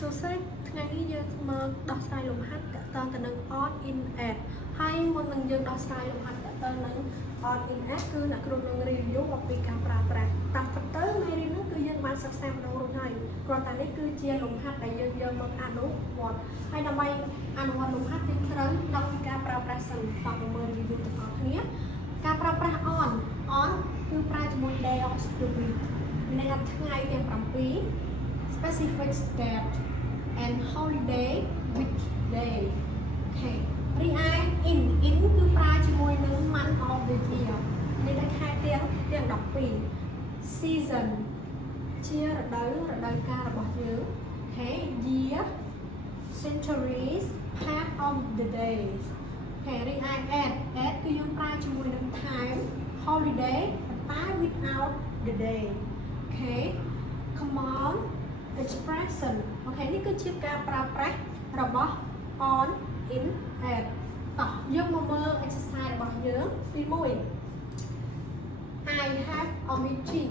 So say ថ្ងៃនេះយើងមកដោះស្រាយលំហាត់តទៅនឹង on in at ហើយមុននឹងយើងដោះស្រាយលំហាត់តទៅនឹង on in at គឺអ្នកគ្រូនឹង review អំពីការប្រើប្រាស់តាមពិតទៅមេរៀននោះគឺយើងបានសិក្សាម្ដងរួចហើយគ្រាន់តែនេះគឺជាលំហាត់ដែលយើងយកមកអនុវត្តហើយដើម្បីអនុវត្តលំហាត់យើងត្រូវដឹងពីការប្រើប្រាស់សិនតាមមើល review ទាំងអស់គ្នាការប្រើប្រាស់ on គឺប្រើជាមួយ day of the week មានន័យថាថ្ងៃទាំង7 specific date and holiday weekday អូខេរីឯ in គឺប្រើជាមួយនឹង month of the year នេះតែខែទាំង12 season ជារដូវកាលរបស់យើងអូខេ year centuries part of the days អូខេរីឯ at គឺយើងប្រើជាមួយនឹង time holiday តែ without the day អូខេ come on expression អូខេនេះគឺជាការប្រើប្រាស់របស់ on in at តោះយើងមកមើល exercise របស់យើងទី1 I have a meeting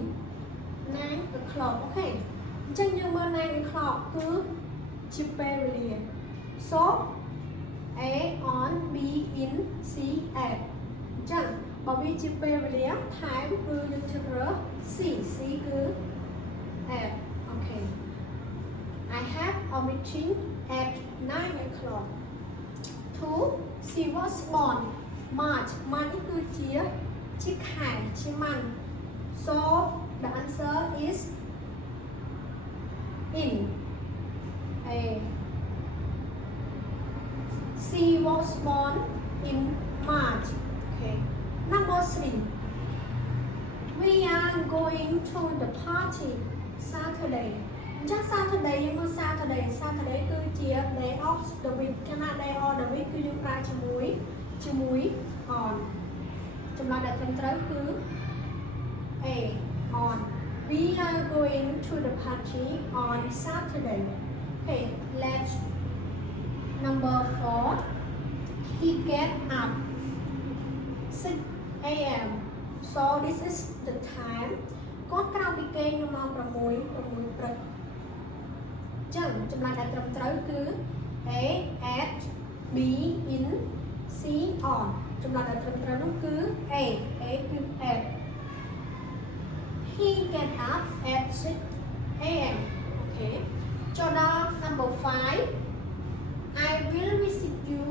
9 o'clock អូខេអញ្ចឹងយើងមើល9 o'clock គឺជាពេលវេលា so A on B in C at អញ្ចឹងបើវាជាពេលវេលា time គឺយើងជ្រើសរើស C គឺ at អូខេI have a meeting at 9 o'clock. 2. She was born March. March គឺជាខែជា month. So the answer is in A. She was born in March. Okay. Number 3. We are going to the party Saturday. ចាស់ Saturday យើងមើល Saturday គឺជា day of the week ខណៈ day of the week គឺយើងប្រើជាមួយ on ចំណុចដែលត្រឹមត្រូវគឺ A on we are going to the party on Saturday okay let's number 4 he get up 6 a.m. so this is the time គាត់ក្រោកពីគេងនៅម៉ោង6 ព្រឹកចឹងចំណុចដែលត្រឹមត្រូវគឺ A at B in C on ចំណុចដែលត្រឹមត្រូវនោះគឺ A គឺ at he get up at 6 a.m. អូខេចូលដល់ number 5 I will visit you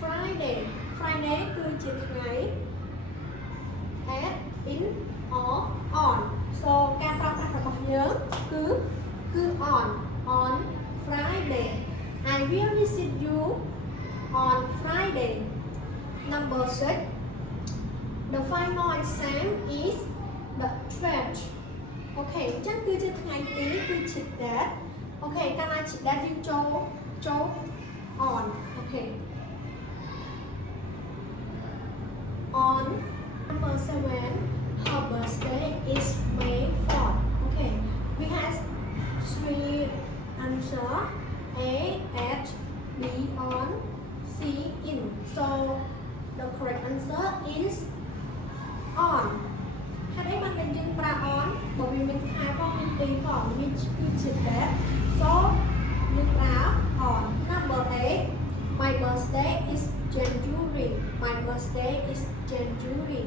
Friday គឺជាថ្ងៃ at in or on so ការប្រើប្រាស់របស់យើងគឺ on Friday I will visit you on Friday number 6 the final exam is the 12th អូខេអញ្ចឹងគឺជាថ្ងៃទីគឺជា date អូខេកាលណាជា date យើងចូល on អូខេ on number 7 her birthday is May 4th okay we have 3 answer A at B on C in so the correct answer is on ហើយឯងបានតែយើងប្រើ on បើវាមានខែផងមានទីផងវាគឺជា date so យើងប្រើ on number 8 my birthday is January my birthday is January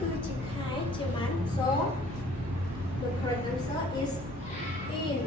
គឺជាខែជា month so the correct answer is in